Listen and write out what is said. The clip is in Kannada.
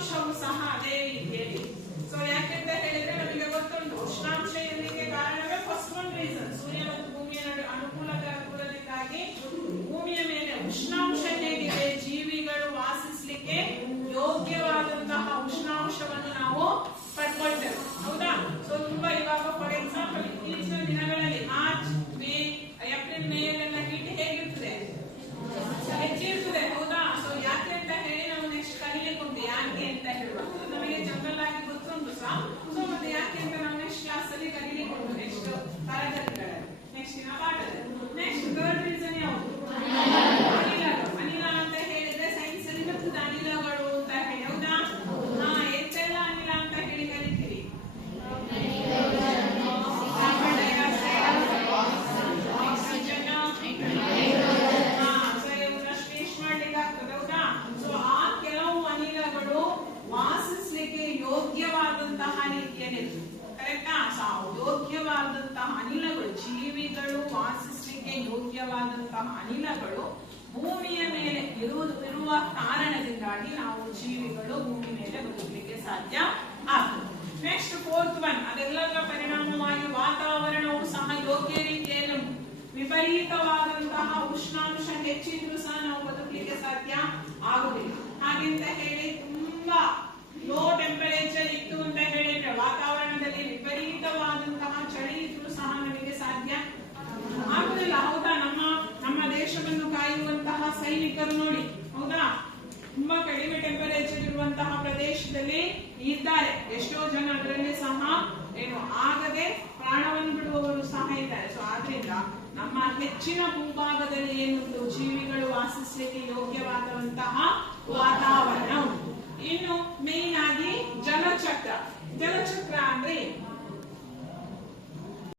ಉಷ್ಣಾಂಶವು ಸಹ ಅದೇ ರೀತಿಯಲ್ಲಿ. ಸೊ ಯಾಕೆಂತ ಹೇಳಿದ್ರೆ ನಮಗೆ ಗೊತ್ತುಂಟು ಉಷ್ಣಾಂಶ ಇರಲಿಕ್ಕೆ ಕಾರಣವೇ ಫಸ್ಟ್ ಒನ್ ರೀಸನ್, ಸೂರ್ಯ ಮತ್ತು ಭೂಮಿಯ ನಡುವೆ ಅನುಕೂಲದಿಂದಾಗಿ ಭೂಮಿಯ ಮೇಲೆ ಉಷ್ಣಾಂಶ ಹೇಗಿದೆ, ಜೀವಿಗಳು ವಾಸಿಸಲಿಕ್ಕೆ ಯೋಗ್ಯವಾದಂತಹ ಉಷ್ಣಾಂಶವನ್ನು ನಾವು ಪಡ್ಕೊಳ್ತೇವೆ. ಹೌದಾ? ಸೊ ತುಂಬಾ ಇವಾಗ ಫಾರ್ ಎಕ್ಸಾಂಪಲ್ ಇತ್ತೀಚಿನ ದಿನಗಳಲ್ಲಿ ಮಾರ್ಚ್, ಮೇ, ಏಪ್ರಿಲ್, ಮೇ ಎಲ್ಲ ಹೀಟ್ ಹೇಗಿರ್ತದೆ, ಹೆಚ್ಚಿರ್ತದೆ. ಹೌದಾ? ಸೊ ಯಾಕೆ ಅಂತ ಹೇಳಿ ನಾವು ನೆಕ್ಸ್ಟ್ ಕಲಿಲಿಕ್ಕೆ ಉಂಟು. ಯಾಕೆ ಅಂತ ಹೇಳುವಾಗ ನಮಗೆ ಜನರಲ್ ಆಗಿ ಗೊತ್ತುಂಟು ಸಹ. ಸೊ ಮತ್ತೆ ಯಾಕೆ ಅಂತ ನಾವು ನೆಕ್ಸ್ಟ್ ಕ್ಲಾಸ್ ಅಲ್ಲಿ ಕಲಿಲಿಕ್ಕೆ ಉಂಟು, ನೆಕ್ಸ್ಟ್ ತರಗತಿಗಳಲ್ಲಿ, ನೆಕ್ಸ್ಟ್ ದಿನ ಪಾಠದಲ್ಲಿ. ನೆಕ್ಸ್ಟ್ ಥರ್ಡ್ ರೀಸನ್ ಯಾವುದು? ಅನಿಲಗಳು. ಅನಿಲ ಅಂತ ಹೇಳಿದ್ರೆ ಸೈನ್ಸ್ ಅಲ್ಲಿ ಬರ್ತದೆ ಅನಿಲಗಳು ಅಂತ ಹೇಳಿ. ಹೌದಾ? ಎಂತೆಲ್ಲ ಅನಿಲ ಅಂತ ಹೇಳಿ ಕಲಿತೀರಿ? ಕಾರ್ಬನ್ ಡೈಆಕ್ಸೈಡ್, ಆಕ್ಸಿಜನ್, ಅನಿಲಗಳು ವಾಸಿಸಲಿಕ್ಕೆ ಯೋಗ್ಯವಾದಂತಹ ರೀತಿಯಲ್ಲಿ, ಕರೆಕ್ಟಾ? ಯೋಗ್ಯವಾದಂತಹ ಅನಿಲಗಳು, ಜೀವಿಗಳು ವಾಸಿಸಲಿಕ್ಕೆ ಯೋಗ್ಯವಾದಂತಹ ಅನಿಲಗಳು ಭೂಮಿಯ ಮೇಲೆ ಇರುವ ಕಾರಣದಿಂದಾಗಿ ನಾವು ಜೀವಿಗಳು ಭೂಮಿ ಮೇಲೆ ಬದುಕಲಿಕ್ಕೆ ಸಾಧ್ಯ ಆಗ್ತದೆ. ನೆಕ್ಸ್ಟ್ ಫೋರ್ತ್ ಒನ್, ಅದೆಲ್ಲದರ ಪರಿಣಾಮವಾಗಿ ವಾತಾವರಣವು ಸಹ ಯೋಗ್ಯ ರೀತಿಯಲ್ಲಿ ಉಂಟು. ವಿಪರೀತವಾದಂತಹ ಉಷ್ಣಾಂಶ ಹೆಚ್ಚಿದ್ರೂ ಸಹ ನಾವು ಬದುಕಲಿಕ್ಕೆ ಸಾಧ್ಯ ಆಗುದಿಲ್ಲ. ಹಾಗೆಂತ ಹೇಳಿ ತುಂಬಾ ಲೋ ಟೆಂಪರೇಚರ್ ಇತ್ತು ಅಂತ ಹೇಳಿದ್ರೆ, ವಾತಾವರಣದಲ್ಲಿ ವಿಪರೀತವಾದಂತಹ ಚಳಿ ಇದ್ರೂ ಸಹ ನಮಗೆ ಸಾಧ್ಯ ಆಗುದಿಲ್ಲ. ಹೌದಾ? ನಮ್ಮ ದೇಶವನ್ನು ಕಾಯುವಂತಹ ಸೈನಿಕರು ನೋಡಿ, ಹೌದಾ, ತುಂಬಾ ಕಡಿಮೆ ಟೆಂಪರೇಚರ್ ಇರುವಂತಹ ಪ್ರದೇಶದಲ್ಲಿ ಇದ್ದಾರೆ. ಎಷ್ಟೋ ಜನ ಅದರಲ್ಲಿ ಸಹ ಏನು ಆಗದೆ ಪ್ರಾಣವನ್ನು ಬಿಡುವವರು ಸಹ ಇದ್ದಾರೆ. ಸೊ ಆದ್ರಿಂದ ನಮ್ಮ ಹೆಚ್ಚಿನ ಭೂಭಾಗದಲ್ಲಿ ಏನುಂಟು, ಜೀವಿಗಳು ವಾಸಿಸಲಿಕ್ಕೆ ಯೋಗ್ಯವಾದಂತಹ ವಾತಾವರಣ ಉಂಟು. ಇನ್ನು ಮೇನ್ ಆಗಿ ಜಲಚಕ್ರ